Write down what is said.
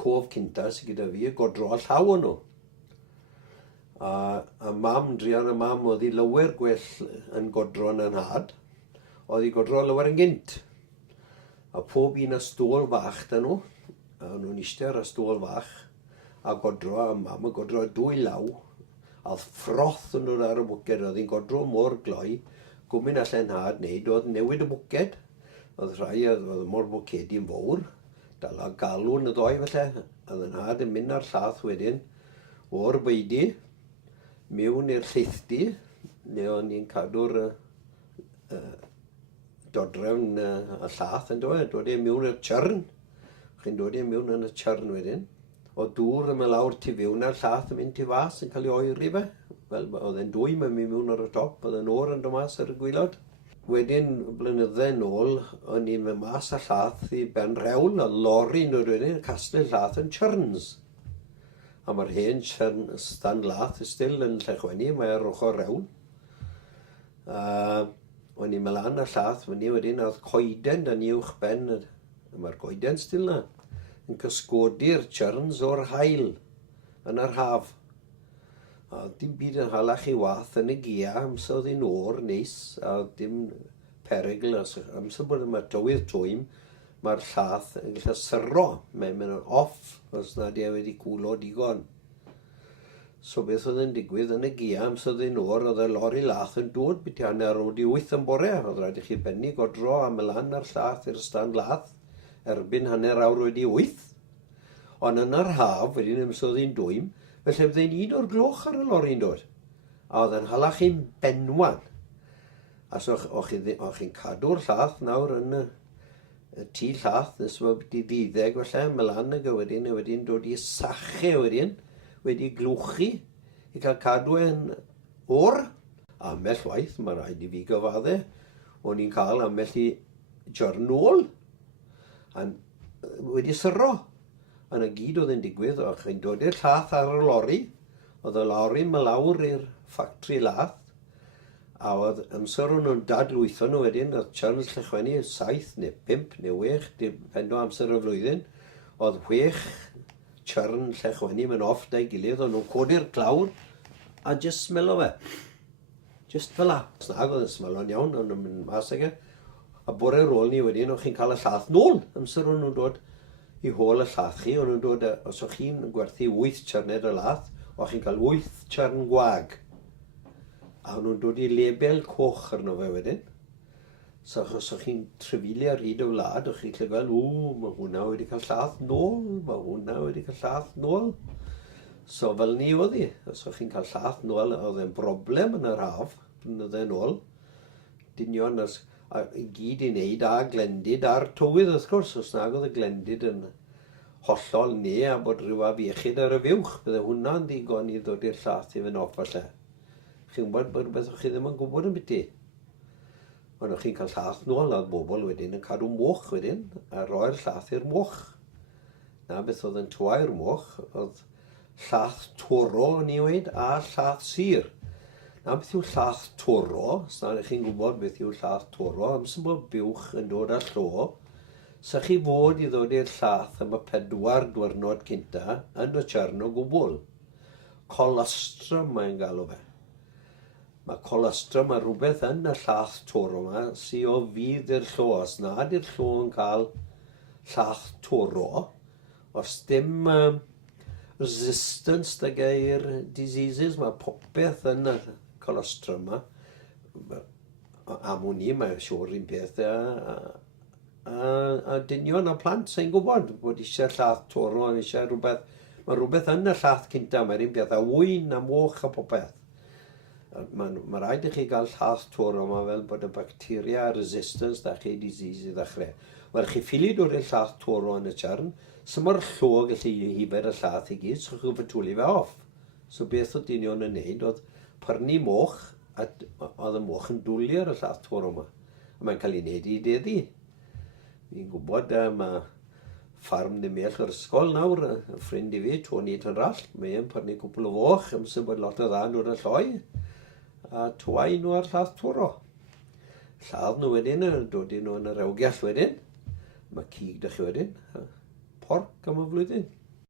cof cynta sydd gyda fi, Godro a llaw nhw. A mam, drian a mam, oedd hi lawer gwell yn Godro yn nhad. Oedd hi Godro lawer yn gynt. A pob un a stôl fach dyn nhw. A nhw'n eistedd ar y stôl fach. A Godro a mam, a Godro a dwy law. A oedd ffroth yn dod ar y bwced. Oedd hi'n Godro mor gloi. Gwmyn allan nhad wneud. Oedd newid y bwced. Oedd rhai oedd mor bwcedi'n fawr. Dala galw yn y ddoi felly. Oedd yn nhad yn mynd ar llath wedyn. O'r beidi. Mewn i'r lleithdi, neu o'n i'n cadw'r dodrefn y llath yn dod. Dod e mewn i'r tjyrn. Chi'n dod e mewn yn y tjyrn wedyn. O dŵr yma lawr tu fewn a'r llath yn mynd tu fas yn cael ei oeri fe. Fel oedd e'n dwym yn mynd mewn ar y top, oedd e'n o'r yn dod mas ar y gwylod. Wedyn, blynydde nôl, o'n i'n mynd mas a llath i ben rewl, a lori yn dod wedyn, casglu llath yn tjyrns. A mae'r hen stand lath still yn Llechwenni, mae ar ochr rewl. O'n i'n mylan a llath, fyny wedyn, oedd coeden dan uwch ben, mae'r coeden still na, yn cysgodi'r tjyrns o'r hael yn yr haf. A dim byd yn halach i wath yn y gia, amser oedd hi'n o'r neis, a dim perygl, amser bod yma tywydd twym, mae'r llath yn gallu syrro, mae'n mynd yn off os nad e wedi cwlo digon. So beth oedd yn digwydd yn y gia, amser oedd hi'n o'r, oedd y lori lath yn dod byti hanner o di 8 yn bore. Oedd rhaid i chi benni Godro a mylan ar llath i'r stand lath, erbyn hanner awr wedi 8. Ond yn yr haf, wedyn amser oedd hi'n dwym, felly byddai'n 1 o'r gloch ar y lori'n dod. A oedd yn halach i'n benwan. A so o'ch chi'n cadw'r llath nawr yn y tŷ llath, nes bod wedi 12 felly, mylan y wedyn dod i sachu wedyn, wedi glwchu i cael cadw yn o'r. Ambell waith, mae rhaid i fi gyfadde, o'n i'n cael ambell i jyrnôl, wedi syrro. Yn y gyd oedd yn digwydd, o'ch chi'n dod i'r llath ar y lori, oedd y lori lawr i'r ffactri lath, a oedd amser o'n nhw'n dadlwytho nhw wedyn, oedd Charles Llechwenni 7 neu 5 neu 6, dependo amser y flwyddyn, oedd 6 Charles Llechwenni mynd off da'i gilydd, oedd nhw'n codi'r clawr a just smelo fe. Just fel la. Snag oedd yn smelo'n iawn, oedd nhw'n mynd mas ag e. A bore rôl ni wedyn, o'ch chi'n cael y llath nôl. Amser o'n nhw'n dod i hôl y llath chi, o'n nhw'n dod, os o'ch chi'n gwerthu 8 charned o lath, o'ch chi'n cael 8 charn gwag. A nhw'n dod i lebel coch arno fe wedyn. So os o'ch chi'n trefili ar hyd y wlad, o'ch chi'n gweld, mae hwnna wedi cael llath nôl, mae hwnna wedi cael llath nôl. So fel ni oedd hi, os o'ch chi'n cael llath nôl, oedd e'n broblem yn yr haf, blynydde nôl. Dynion i gyd i wneud a glendid a'r tywydd wrth gwrs, os nag oedd y glendid yn hollol neu a bod rhyw af iechyd ar y fiwch, bydde hwnna'n ddigon i ddod i'r llath i fynd off falle. Chi'n gwybod bod rhywbeth o'ch chi ddim yn gwybod yn byti. Ond o'ch chi'n cael llath nôl, a bobl wedyn yn cadw moch wedyn, a roi'r llath i'r moch. Na beth oedd yn twa'r moch, oedd llath toro yn ei wneud, a llath sir. Na beth yw llath toro, os na chi'n gwybod beth yw llath toro, amser bod buwch yn dod â llo, sa chi fod i ddod i'r llath am y 4 diwrnod cynta yn y tjyrn o gwbl. Colostrum mae'n galw fe. Mae colostrum a rhywbeth yn y llath toro yma sy'n o fydd i'r llo. Os nad i'r llo yn cael llath toro, os dim resistance da gair diseases, mae popeth yn y colostrum yma. Am hwn i, mae'n siŵr un peth. A dynion a plant sy'n gwybod bod eisiau llath toro, eisiau rhywbeth. Mae rhywbeth yn y llath cynta, mae'r un peth a wyn a moch a popeth. Mae rhaid i chi gael llath toro yma fel bod y bacteria resistance da chi disease i ddechrau. Wel, chi ffili dod i'r llath toro yn y tjern, so mae'r llo gallu hifed y llath i gyd, so chi'n fatwlu fe off. So beth oedd dynion yn neud, oedd pyrnu moch, a oedd y moch yn dwli'r y llath toro yma. A mae'n cael ei wneud i deddi. Fi'n gwybod, mae ffarm ddymell o'r ysgol nawr, y ffrind i fi, Tony Tynrall, mae'n pyrnu cwpl o foch, amser bod lot o dda'n dod y lloi. A twai nhw ar llath toro. Lladd nhw wedyn, dod nhw yn yr awgell wedyn. Mae cig da chi wedyn. Porc am y flwyddyn.